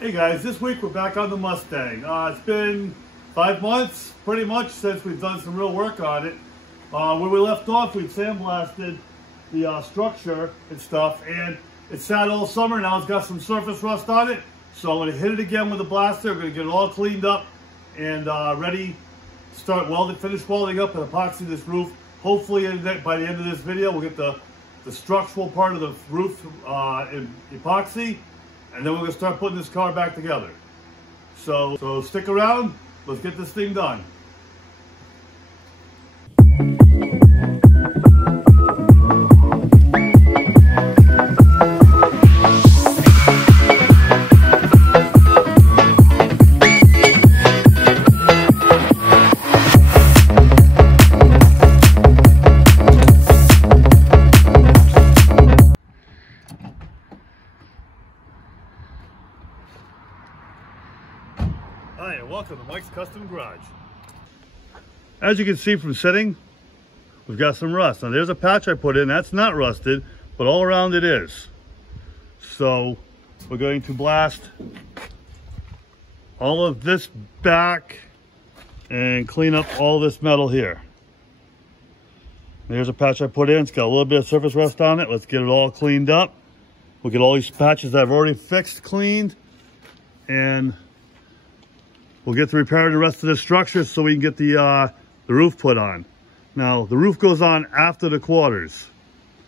Hey guys, this week we're back on the Mustang. It's been 5 months pretty much since we've done some real work on it. Where we left off, we'd sandblasted the structure and stuff, and it sat all summer. Now it's got some surface rust on it, so I'm going to hit it again with a blaster. We're going to get it all cleaned up and ready to start finish welding up and epoxy this roof. Hopefully by the end of this video we'll get the structural part of the roof in epoxy. And then we're going to start putting this car back together. So stick around. Let's get this thing done. Hi, and welcome to Mike's Custom Garage. As you can see from sitting, we've got some rust. Now there's a patch I put in, that's not rusted, but all around it is. So we're going to blast all of this back and clean up all this metal here. There's a patch I put in, it's got a little bit of surface rust on it. Let's get it all cleaned up. We'll get all these patches that I've already fixed cleaned, and we'll get to repairing the rest of the structure so we can get the roof put on. Now, the roof goes on after the quarters.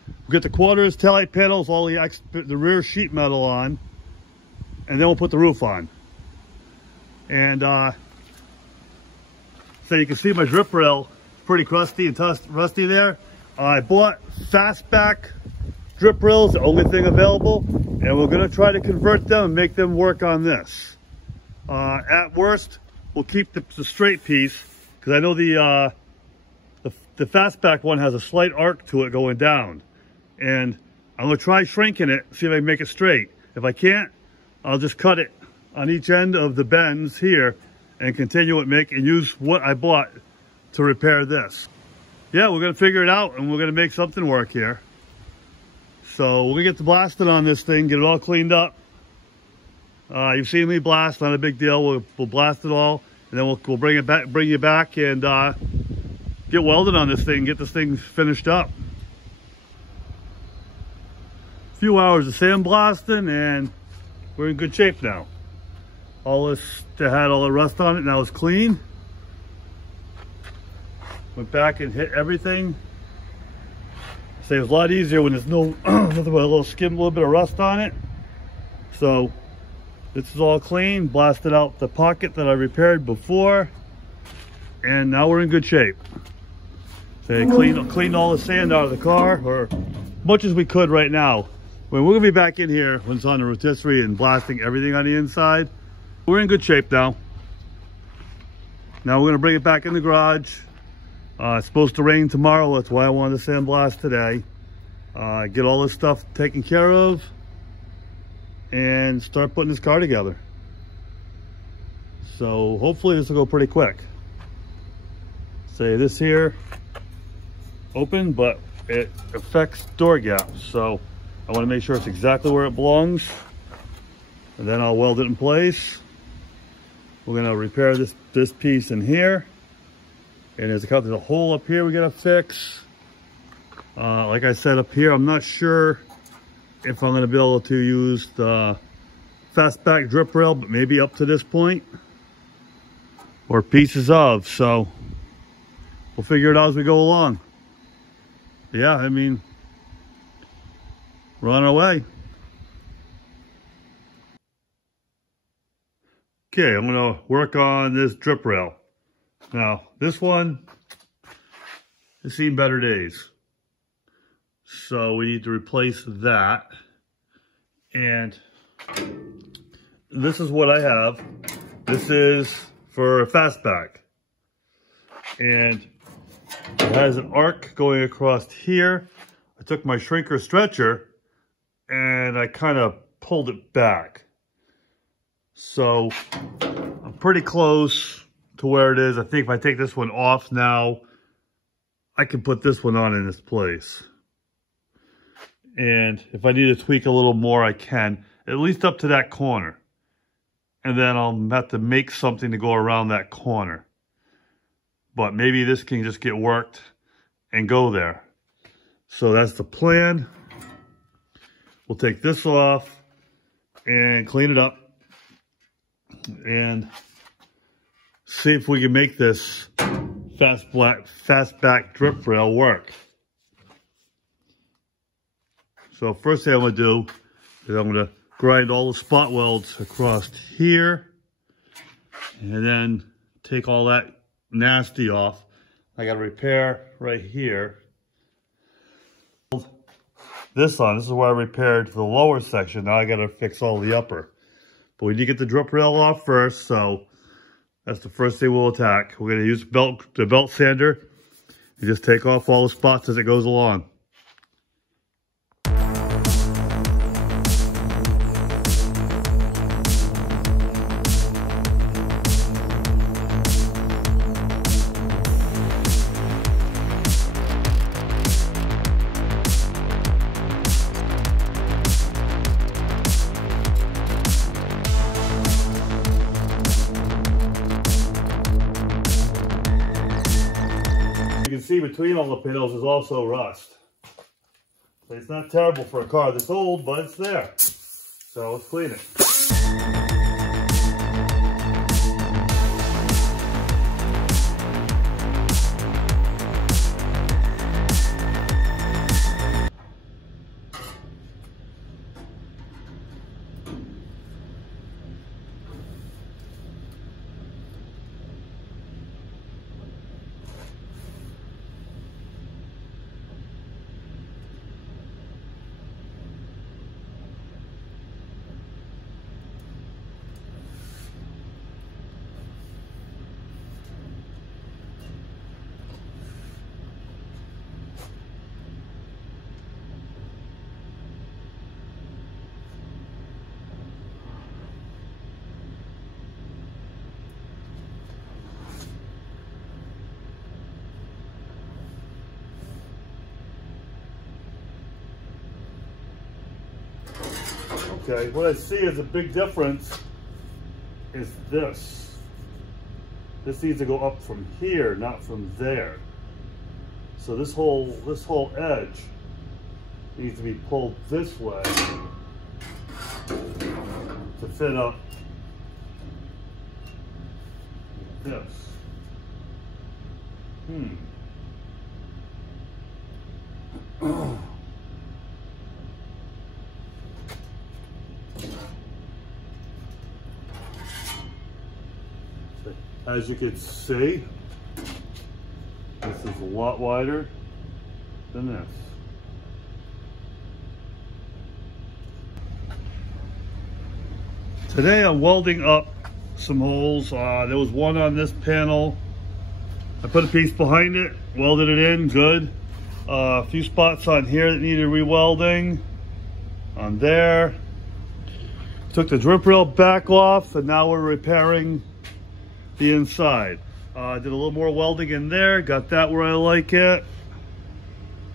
We'll get the quarters, taillight panels, all the rear sheet metal on, and then we'll put the roof on. And so you can see my drip rail, pretty crusty and rusty there. I bought Fastback drip rails, the only thing available, and we're gonna try to convert them and make them work on this. At worst, we'll keep the straight piece, because I know the Fastback one has a slight arc to it going down. And I'm going to try shrinking it, see if I can make it straight. If I can't, I'll just cut it on each end of the bends here and continue and use what I bought to repair this. Yeah, we're going to figure it out, and we're going to make something work here. So we're going to get the blasting on this thing, get it all cleaned up. You've seen me blast, not a big deal. We'll blast it all, and then we'll bring you back and get welded on this thing, get this thing finished up. A few hours of sandblasting, and we're in good shape now. All this that had all the rust on it now is clean. Went back and hit everything. Say it was a lot easier when there's nothing but a little bit of rust on it. So this is all clean, blasted out the pocket that I repaired before, and now we're in good shape. So cleaned all the sand out of the car, or much as we could right now. We're gonna be back in here when it's on the rotisserie and blasting everything on the inside. We're in good shape now. Now we're gonna bring it back in the garage. It's supposed to rain tomorrow, that's why I wanted to sandblast today. Get all this stuff taken care of and start putting this car together. So hopefully this will go pretty quick. Say this here, open, but it affects door gaps. So I want to make sure it's exactly where it belongs. And then I'll weld it in place. We're gonna repair this piece in here. And there's a hole up here we gotta fix. Like I said up here, I'm not sure if I'm going to be able to use the Fastback drip rail, but maybe up to this point, or pieces of, so we'll figure it out as we go along. Yeah, I mean, we're on our way. Okay, I'm going to work on this drip rail. Now, this one has seen better days. So we need to replace that. And this is what I have. This is for a Fastback. And it has an arc going across here. I took my shrinker stretcher and I kind of pulled it back. So I'm pretty close to where it is. I think if I take this one off now, I can put this one on in its place. And if I need to tweak a little more, I can, at least up to that corner. and then I'll have to make something to go around that corner. But maybe this can just get worked and go there. So that's the plan. We'll take this off and clean it up and see if we can make this Fastback drip rail work. So first thing I'm going to do is I'm going to grind all the spot welds across here and then take all that nasty off. I got to repair right here. This is where I repaired the lower section. Now I got to fix all the upper. But we need to get the drip rail off first, so that's the first thing we'll attack. We're going to use the belt sander and just take off all the spots as it goes along. You can see between all the panels is also rust. So it's not terrible for a car that's old, but it's there. So let's clean it. Okay, what I see as a big difference is this. This needs to go up from here, not from there. So this whole edge needs to be pulled this way to fit up this. As you can see, this is a lot wider than this. Today I'm welding up some holes. There was one on this panel. I put a piece behind it, welded it in, good. A few spots on here that needed re-welding. On there. Took the drip rail back off, and now we're repairing the inside. Did a little more welding in there, got that where I like it.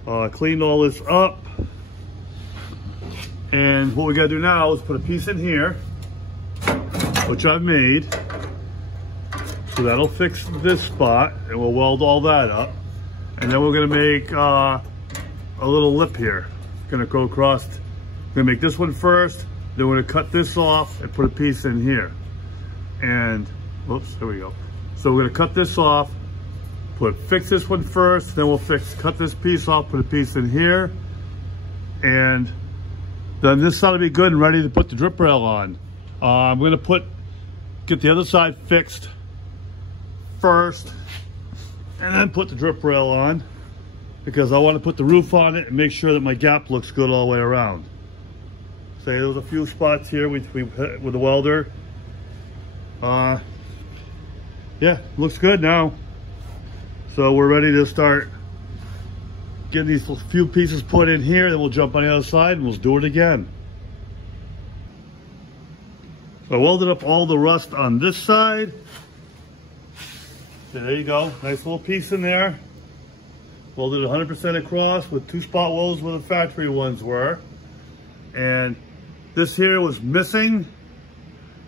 Cleaned all this up. And what we gotta do now is put a piece in here, which I've made. So that'll fix this spot, and we'll weld all that up. And then we're gonna make a little lip here. Gonna go across, gonna make this one first, then we're gonna cut this off and put a piece in here. And oops, there we go. So we're gonna cut this off, fix this one first, then we'll cut this piece off, put a piece in here, and then this ought to be good and ready to put the drip rail on. I'm gonna get the other side fixed first, and then put the drip rail on, because I want to put the roof on it and make sure that my gap looks good all the way around. So there's a few spots here with the welder. Yeah, looks good now. So we're ready to start getting these few pieces put in here, then we'll jump on the other side and we'll do it again. So I welded up all the rust on this side. So there you go, nice little piece in there. Welded 100% across with 2 spot welds where the factory ones were. And this here was missing.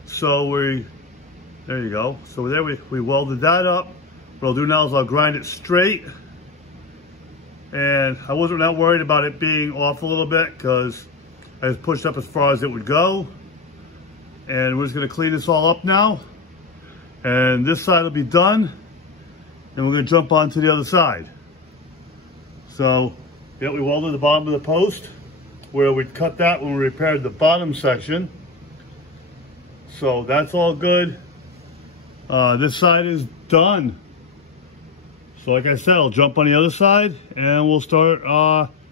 So there you go. So there we welded that up. What I'll do now is I'll grind it straight. And I wasn't that worried about it being off a little bit because I just pushed up as far as it would go. And we're just gonna clean this all up now. And this side will be done. And we're gonna jump on to the other side. So, yeah, we welded the bottom of the post where we cut that when we repaired the bottom section. So that's all good. This side is done. So like I said, I'll jump on the other side and we'll start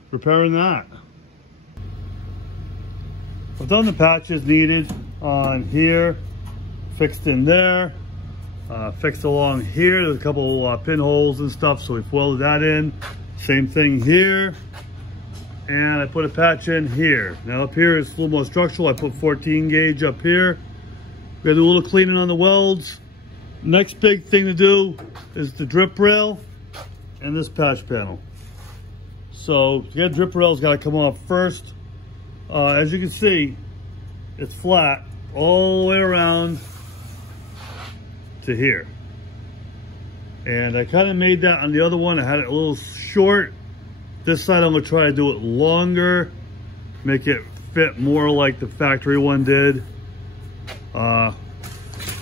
repairing that. I've done the patches needed on here, fixed in there, fixed along here. There's a couple pinholes and stuff, so we've welded that in. Same thing here. And I put a patch in here. Now up here it's a little more structural. I put 14 gauge up here. We gotta do a little cleaning on the welds. Next big thing to do is the drip rail and this patch panel. So to get drip rail's gotta come off first. As you can see, it's flat all the way around to here. And I kind of made that on the other one. I had it a little short. This side I'm gonna try to do it longer, make it fit more like the factory one did.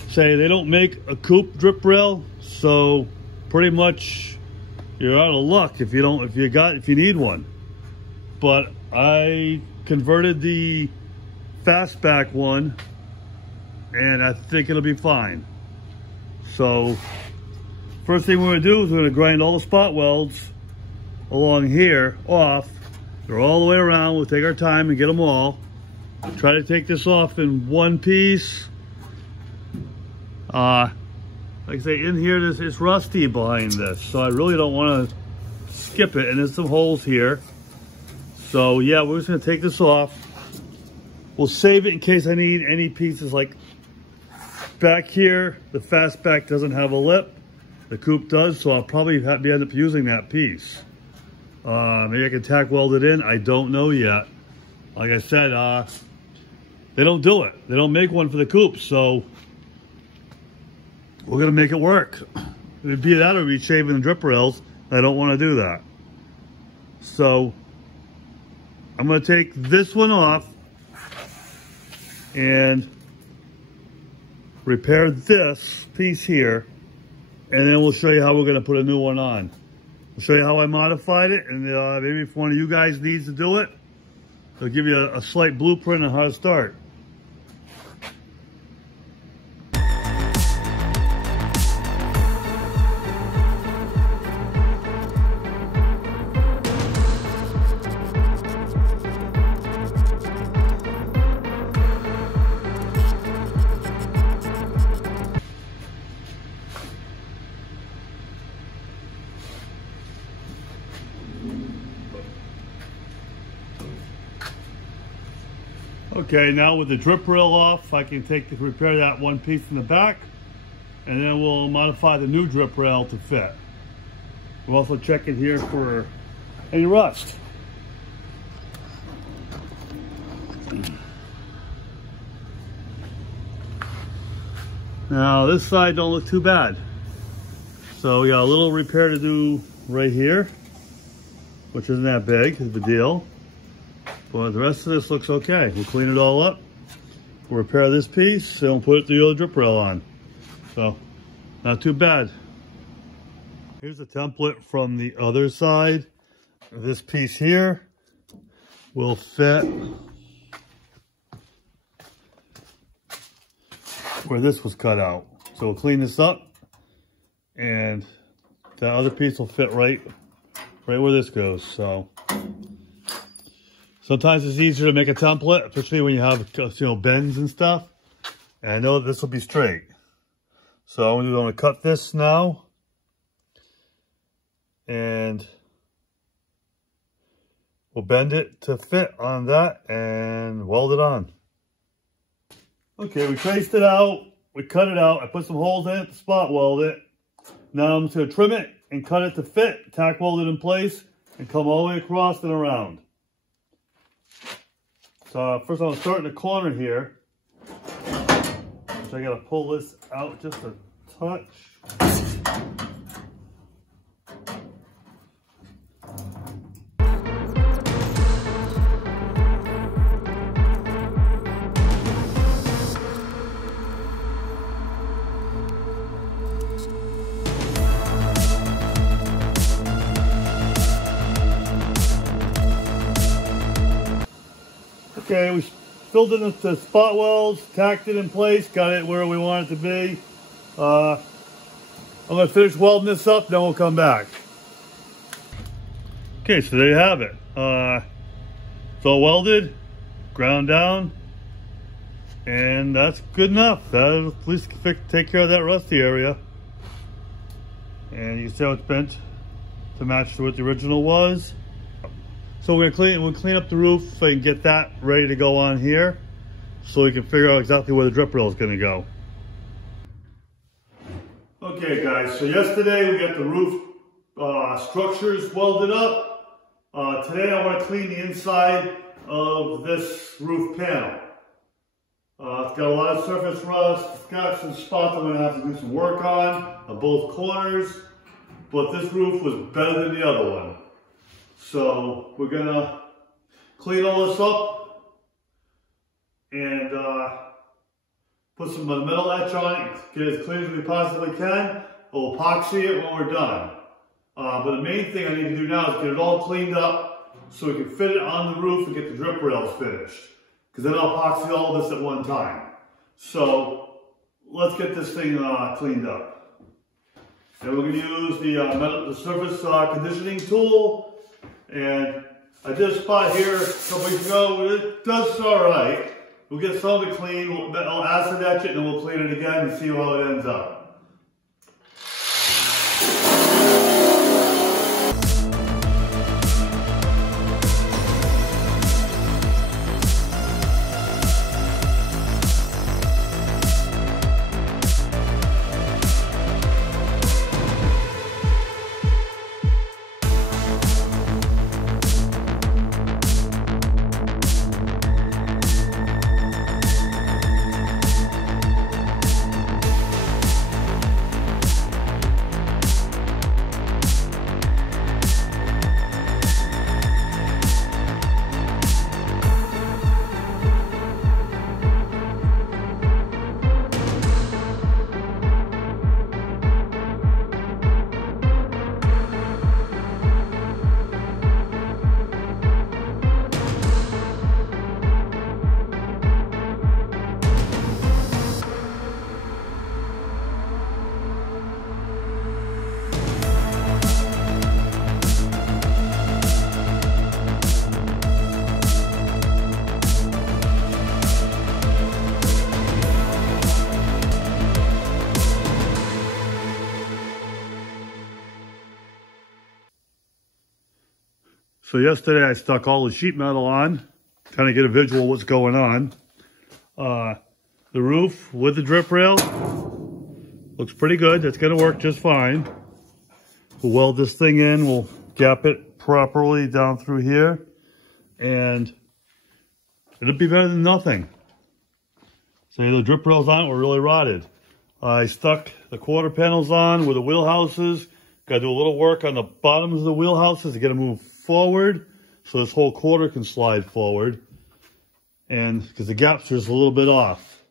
Say they don't make a Coupe drip rail, so pretty much you're out of luck if you need one. But I converted the Fastback one, and I think it'll be fine. So first thing we're gonna do is we're gonna grind all the spot welds along here off. They're all the way around. We'll take our time and get them all. Try to take this off in one piece. Like I say, in here, it's rusty behind this, so I really don't want to skip it, and there's some holes here. So yeah, we're just gonna take this off. We'll save it in case I need any pieces. Like back here, the Fastback doesn't have a lip. The Coupe does, so I'll probably end up using that piece. Maybe I can tack weld it in. I don't know yet. Like I said, they don't do it. They don't make one for the Coupe, so we're gonna make it work. It'd be that or it'd be shaving the drip rails. I don't want to do that. So I'm gonna take this one off and repair this piece here, and then we'll show you how we're gonna put a new one on. I'll show you how I modified it, and maybe if one of you guys needs to do it, I'll give you a slight blueprint on how to start. Okay, now with the drip rail off, I can repair that one piece in the back, and then we'll modify the new drip rail to fit. We'll also check in here for any rust. Now this side don't look too bad. So we got a little repair to do right here, which isn't that big of a deal. But the rest of this looks okay. We'll clean it all up. We'll repair this piece and we'll put the other drip rail on. So, not too bad. Here's a template from the other side. This piece here will fit where this was cut out. So we'll clean this up and the other piece will fit right where this goes. So sometimes it's easier to make a template, especially when you have, bends and stuff. And I know this will be straight. So I'm going to cut this now. And we'll bend it to fit on that and weld it on. Okay, we traced it out. We cut it out. I put some holes in it to spot weld it. Now I'm just going to trim it and cut it to fit, tack weld it in place, and come all the way across and around. So first I'm going to start in the corner here. I gotta pull this out just a touch. Okay, we filled in the spot welds, tacked it in place, got it where we want it to be. I'm going to finish welding this up, then we'll come back. Okay, so there you have it. It's all welded, ground down, and that's good enough. That'll at least take care of that rusty area. And you can see how it's bent to match to what the original was. So we'll clean up the roof so you can get that ready to go on here, so we can figure out exactly where the drip rail is going to go. Okay guys, so yesterday we got the roof structures welded up. Today I want to clean the inside of this roof panel. It's got a lot of surface rust. It's got some spots I'm going to have to do some work on both corners, but this roof was better than the other one. So we're gonna clean all this up and put some metal etch on it, get it as clean as we possibly can. We'll epoxy it when we're done. But the main thing I need to do now is get it all cleaned up so we can fit it on the roof and get the drip rails finished. Because then I'll epoxy all this at one time. So let's get this thing cleaned up. And we're gonna use the surface conditioning tool. And I did a spot here a couple weeks ago, it does all right. We'll get some of it clean, I'll acid etch it, and then we'll clean it again and see how it ends up. So yesterday I stuck all the sheet metal on, trying to get a visual of what's going on. The roof with the drip rail looks pretty good. That's going to work just fine. We'll weld this thing in. We'll gap it properly down through here. And it'll be better than nothing. Say the drip rails on were really rotted. I stuck the quarter panels on with the wheelhouses. Got to do a little work on the bottoms of the wheelhouses to get them moved forward so this whole quarter can slide forward. And because the gaps are just a little bit off.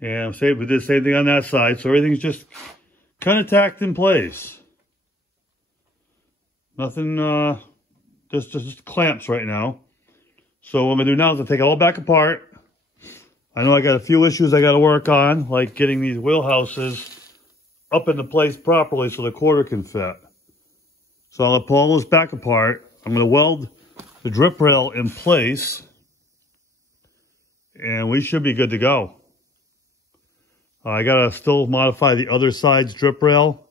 And we did the same thing on that side. So everything's just kind of tacked in place. Nothing, just clamps right now. So what I'm going to do now is I'll take it all back apart. I know I got a few issues I got to work on, like getting these wheelhouses up into place properly so the quarter can fit. So I'll pull all this back apart. I'm going to weld the drip rail in place, and we should be good to go. I got to still modify the other side's drip rail,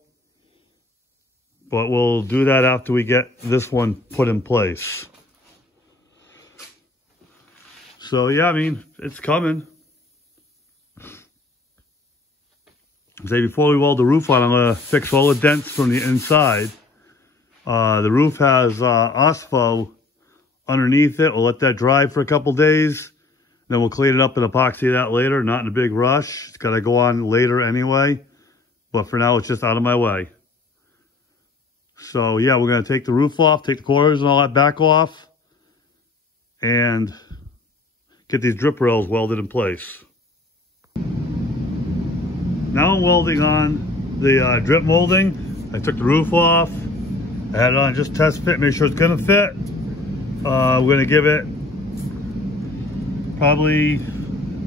but we'll do that after we get this one put in place. So yeah, I mean, it's coming. Say before we weld the roof on, I'm going to fix all the dents from the inside. The roof has OSPO underneath it. We'll let that dry for a couple days. Then we'll clean it up and epoxy that later, not in a big rush. It's got to go on later anyway. But for now, it's just out of my way. So yeah, we're going to take the roof off, take the corners and all that back off, and get these drip rails welded in place. Now I'm welding on the drip molding. I took the roof off. I had it on just test fit, make sure it's going to fit. We're going to give it probably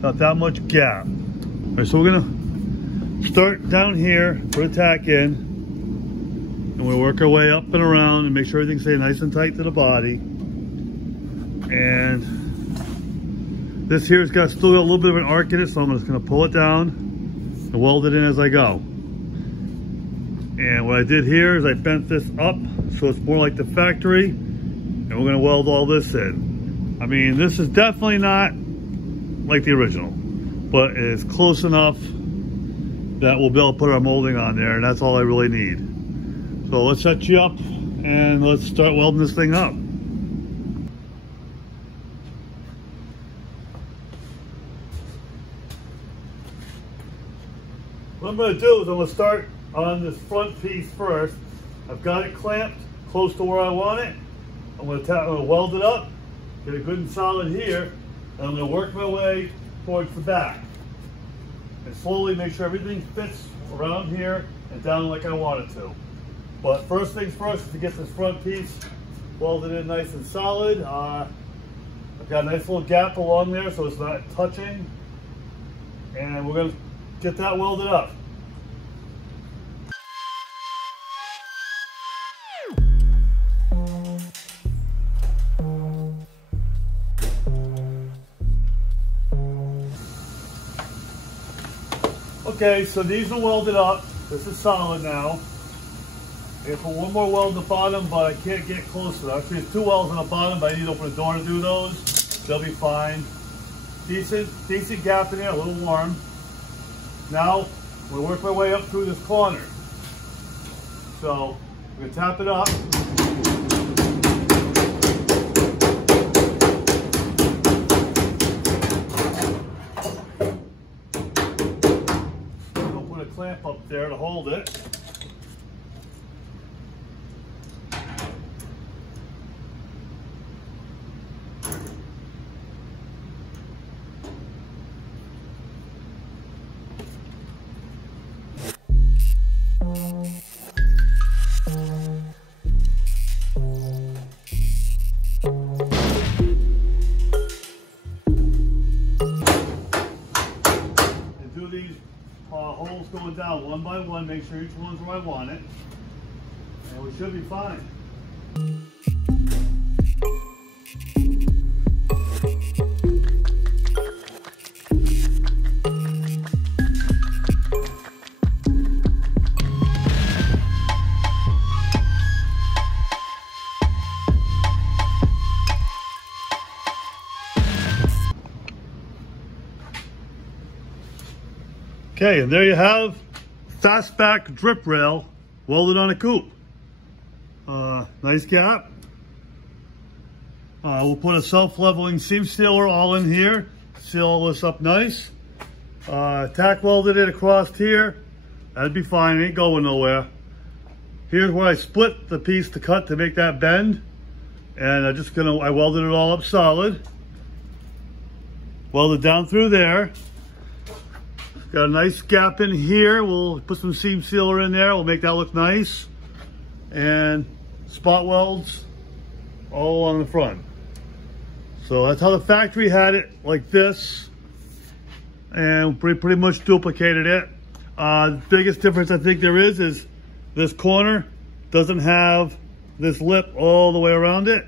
not that much gap. All right, so we're going to start down here, put a tack in. And we'll work our way up and around and make sure everything stays nice and tight to the body. And this here's still got a little bit of an arc in it, so I'm just going to pull it down and weld it in as I go. And what I did here is I bent this up so it's more like the factory, and we're going to weld all this in. I mean, this is definitely not like the original, but it's close enough that we'll be able to put our molding on there, and that's all I really need. So let's set you up and let's start welding this thing up. What I'm going to do is I'm going to start on this front piece first. I've got it clamped close to where I want it. I'm going to weld it up, get it good and solid here, and I'm going to work my way towards the back. And slowly make sure everything fits around here and down like I want it to. But first things first is to get this front piece welded in nice and solid. I've got a nice little gap along there so it's not touching. And we're going to get that welded up. Okay, so these are welded up. This is solid now. I put one more weld in the bottom, but I can't get close to that. Actually, there's two welds on the bottom, but I need to open the door to do those. They'll be fine. Decent gap in there, a little warm. Now, we'll work my way up through this corner. So, we're going to tap it up. I'll put a clamp up there to hold it. Holes going down one by one, make sure each one's where I want it, and we should be fine. Okay, and there you have Fastback drip rail welded on a coupe. Nice gap. We'll put a self-leveling seam sealer all in here, seal all this up nice. Tack welded it across here. That'd be fine, it ain't going nowhere. Here's where I split the piece to cut to make that bend. And I welded it all up solid. Welded down through there. Got a nice gap in here. We'll put some seam sealer in there. We'll make that look nice. And spot welds all along the front. So that's how the factory had it, like this. And pretty much duplicated it. The biggest difference I think there is this corner doesn't have this lip all the way around it.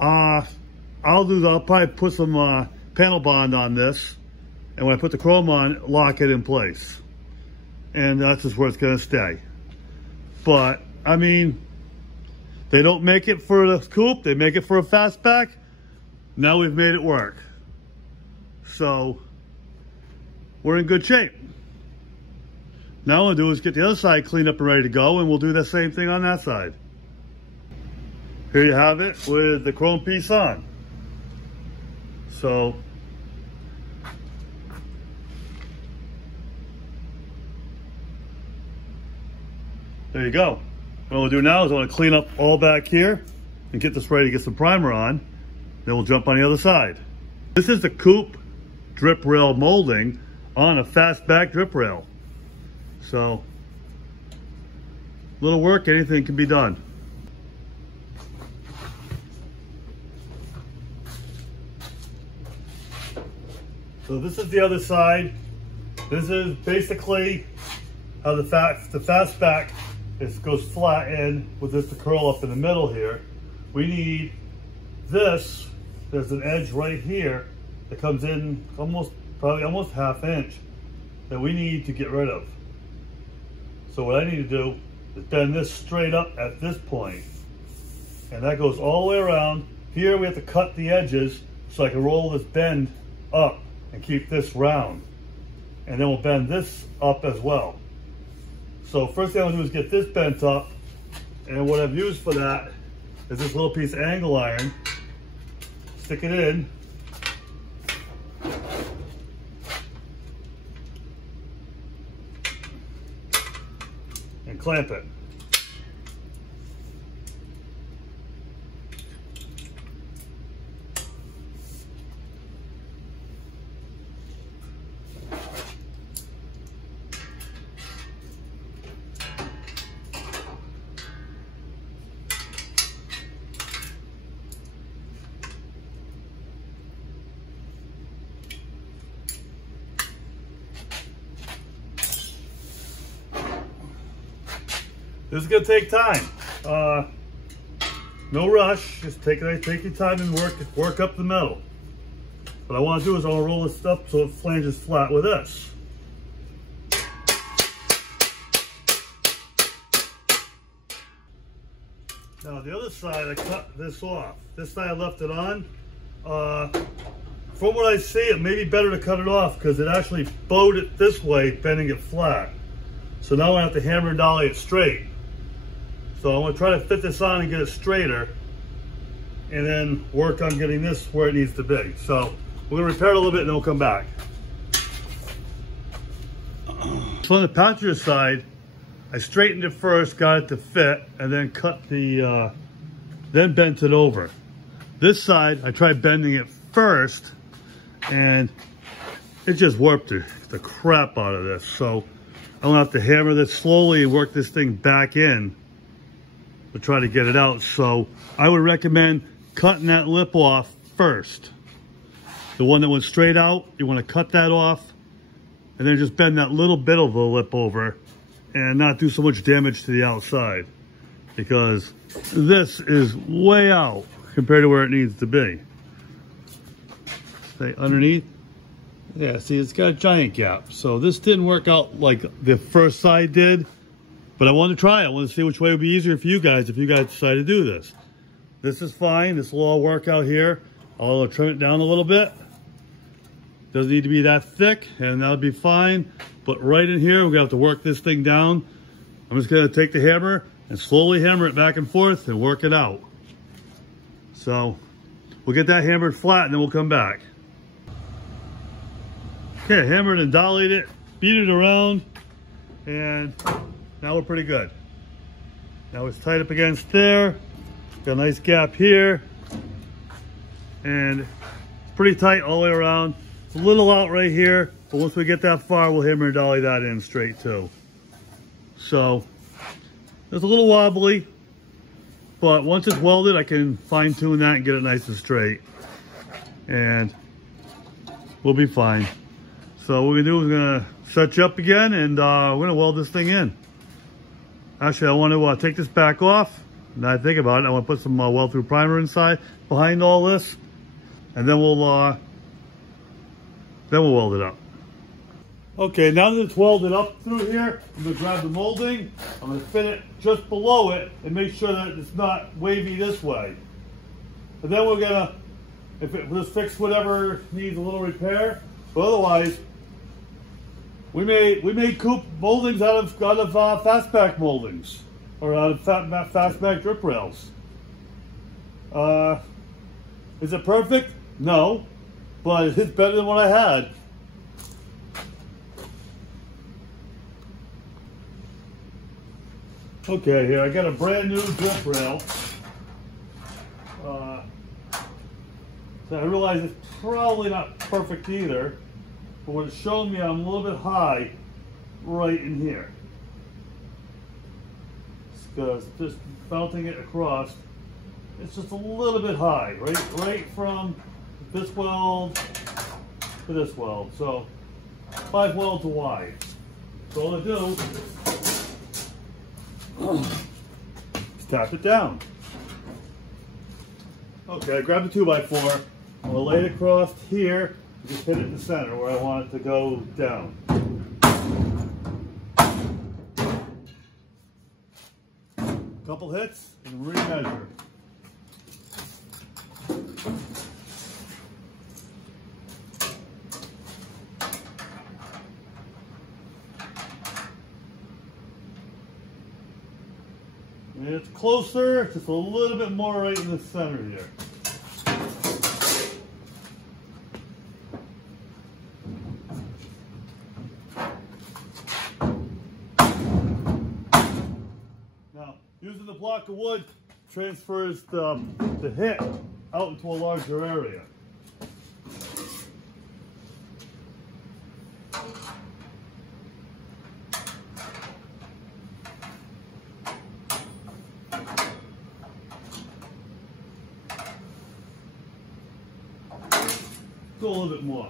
I'll probably put some panel bond on this. And when I put the chrome on, lock it in place. And that's just where it's gonna stay. But, I mean, they don't make it for the coupe, they make it for a fastback. Now we've made it work. So, we're in good shape. Now what I'll do is get the other side cleaned up and ready to go, and we'll do the same thing on that side. Here you have it with the chrome piece on. So, There you go. What we'll do now is I want to clean up all back here and get this ready to get some primer on. Then we'll jump on the other side. This is the Coupe drip rail molding on a Fastback drip rail. So, little work, anything can be done. So this is the other side. This is basically how the Fastback goes flat in with this to curl up in the middle here. We need this. There's an edge right here that comes in probably almost ½ inch that we need to get rid of. So what I need to do is bend this straight up at this point, and that goes all the way around. Here we have to cut the edges so I can roll this bend up and keep this round. And then we'll bend this up as well. So first thing I'm gonna do is get this bent up, and what I've used for that is this little piece of angle iron. Stick it in. And clamp it. This is gonna take time. No rush. Just take your time and work up the metal. What I want to do is I want to roll this up so it flanges flat with this. Now the other side, I cut this off. This side I left it on. From what I see, it may be better to cut it off because it actually bowed it this way, bending it flat. So now I have to hammer and dolly it straight. So I'm going to try to fit this on and get it straighter, and then work on getting this where it needs to be. So we're going to repair it a little bit and then we'll come back. So on the passenger side, I straightened it first, got it to fit, and then then bent it over. This side, I tried bending it first, and it just warped the crap out of this. So I'm going to have to hammer this slowly and work this thing back in to try to get it out. So I would recommend cutting that lip off first. The one that went straight out, you want to cut that off and then just bend that little bit of the lip over and not do so much damage to the outside, because this is way out compared to where it needs to be. Stay underneath. Yeah, see, it's got a giant gap. So this didn't work out like the first side did. But I wanted to try it. I wanted to see which way would be easier for you guys if you guys decide to do this. This is fine. This will all work out here. I'll trim it down a little bit. Doesn't need to be that thick, and that'll be fine. But right in here, we're gonna have to work this thing down. I'm just gonna take the hammer and slowly hammer it back and forth and work it out. So we'll get that hammered flat and then we'll come back. Okay, hammered and dollied it, beat it around, and now we're pretty good. Now it's tight up against there. Got a nice gap here. And it's pretty tight all the way around. It's a little out right here, but once we get that far, we'll hammer and dolly that in straight too. So it's a little wobbly, but once it's welded, I can fine tune that and get it nice and straight. And we'll be fine. So what we're gonna do is we're gonna set you up again, and we're gonna weld this thing in. Actually, I want to take this back off. Now I think about it, I want to put some weld-through primer inside behind all this, and then we'll weld it up. Okay, now that it's welded up through here, I'm gonna grab the molding. I'm gonna fit it just below it and make sure that it's not wavy this way. And then we're gonna, we'll just fix whatever needs a little repair. But otherwise, we made Coupe moldings out of Fastback moldings, or out of Fastback drip rails. Is it perfect? No, but it's better than what I had. Okay, here I got a brand new drip rail. So I realize it's probably not perfect either, but what it's showing me, I'm a little bit high right in here. Because just bouncing it across, it's just a little bit high, right from this weld to this weld. So 5 welds wide. So all I do is tap it down. Okay, I grabbed the 2x4. I'm gonna lay it across here and just hit it in the center where I want it to go down. Couple hits and remeasure. And it's closer, just a little bit more right in the center here. Now, using the block of wood transfers the hit out into a larger area. Go a little bit more.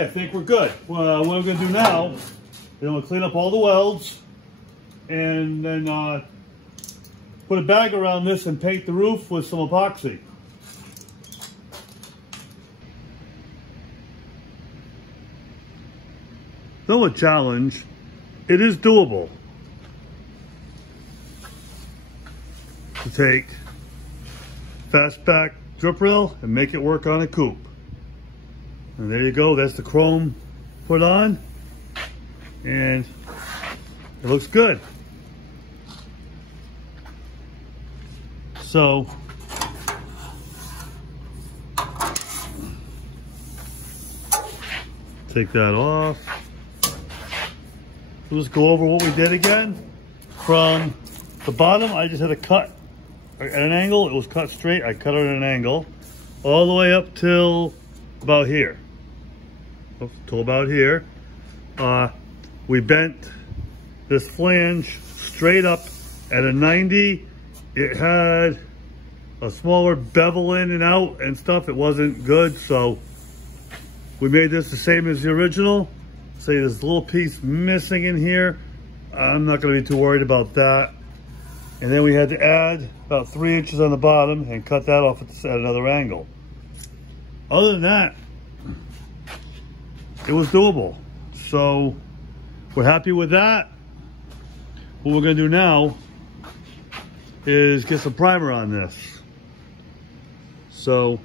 I think we're good. Well, what I'm going to do now is I'm going to clean up all the welds and then put a bag around this and paint the roof with some epoxy. Though a challenge, it is doable to take Fastback drip rail and make it work on a coupe. And there you go, that's the chrome put on, and it looks good. So take that off. We'll just go over what we did again. From the bottom, I just had a cut at an angle. It was cut straight. I cut it at an angle all the way up till about here. Till about here. We bent this flange straight up at a 90. It had a smaller bevel in and out and stuff. It wasn't good, so we made this the same as the original. See, there's a little piece missing in here. I'm not going to be too worried about that. And then we had to add about 3 inches on the bottom and cut that off at another angle. Other than that, it was doable. So we're happy with that. What we're going to do now is get some primer on this. So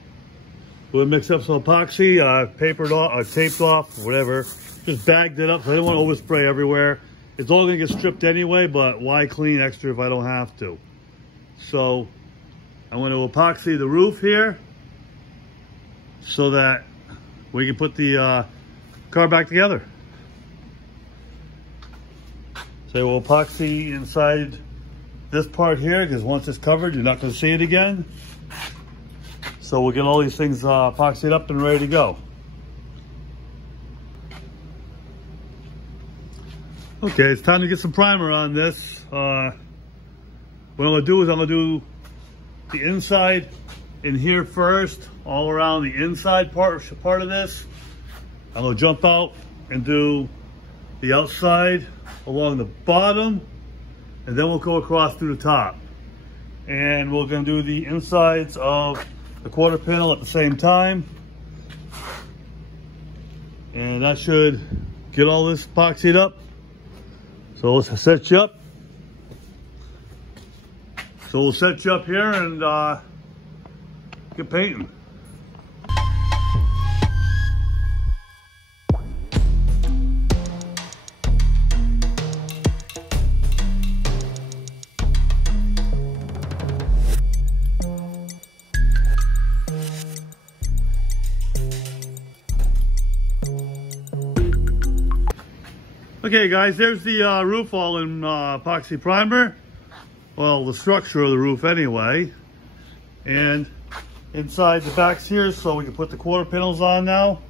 we'll mix up some epoxy. I've papered off, I've taped off, whatever. Just bagged it up so I didn't want to overspray everywhere. It's all going to get stripped anyway, but why clean extra if I don't have to? So I'm going to epoxy the roof here so that we can put the car back together. So we'll epoxy inside this part here, because once it's covered, you're not going to see it again. So we'll get all these things epoxied up and ready to go. Okay, it's time to get some primer on this. What I'm going to do is I'm going to do the inside in here first, all around the inside part of this. I'm going to jump out and do the outside along the bottom, and then we'll go across through the top. And we're going to do the insides of the quarter panel at the same time. And that should get all this epoxied up. So let's set you up. So we'll set you up here and get painting. Okay guys, there's the roof all in epoxy primer. Well, the structure of the roof anyway. And inside the backs here, so we can put the quarter panels on now,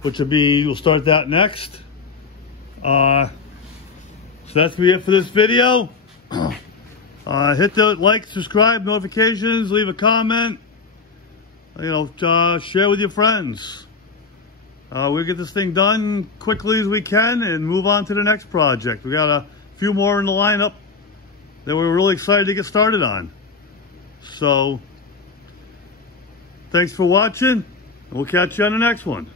which will be, we'll start that next. So that's gonna be it for this video. Hit the like, subscribe, notifications, leave a comment, share with your friends. We'll get this thing done quickly as we can and move on to the next project. We got a few more in the lineup that we're really excited to get started on. So, thanks for watching, and we'll catch you on the next one.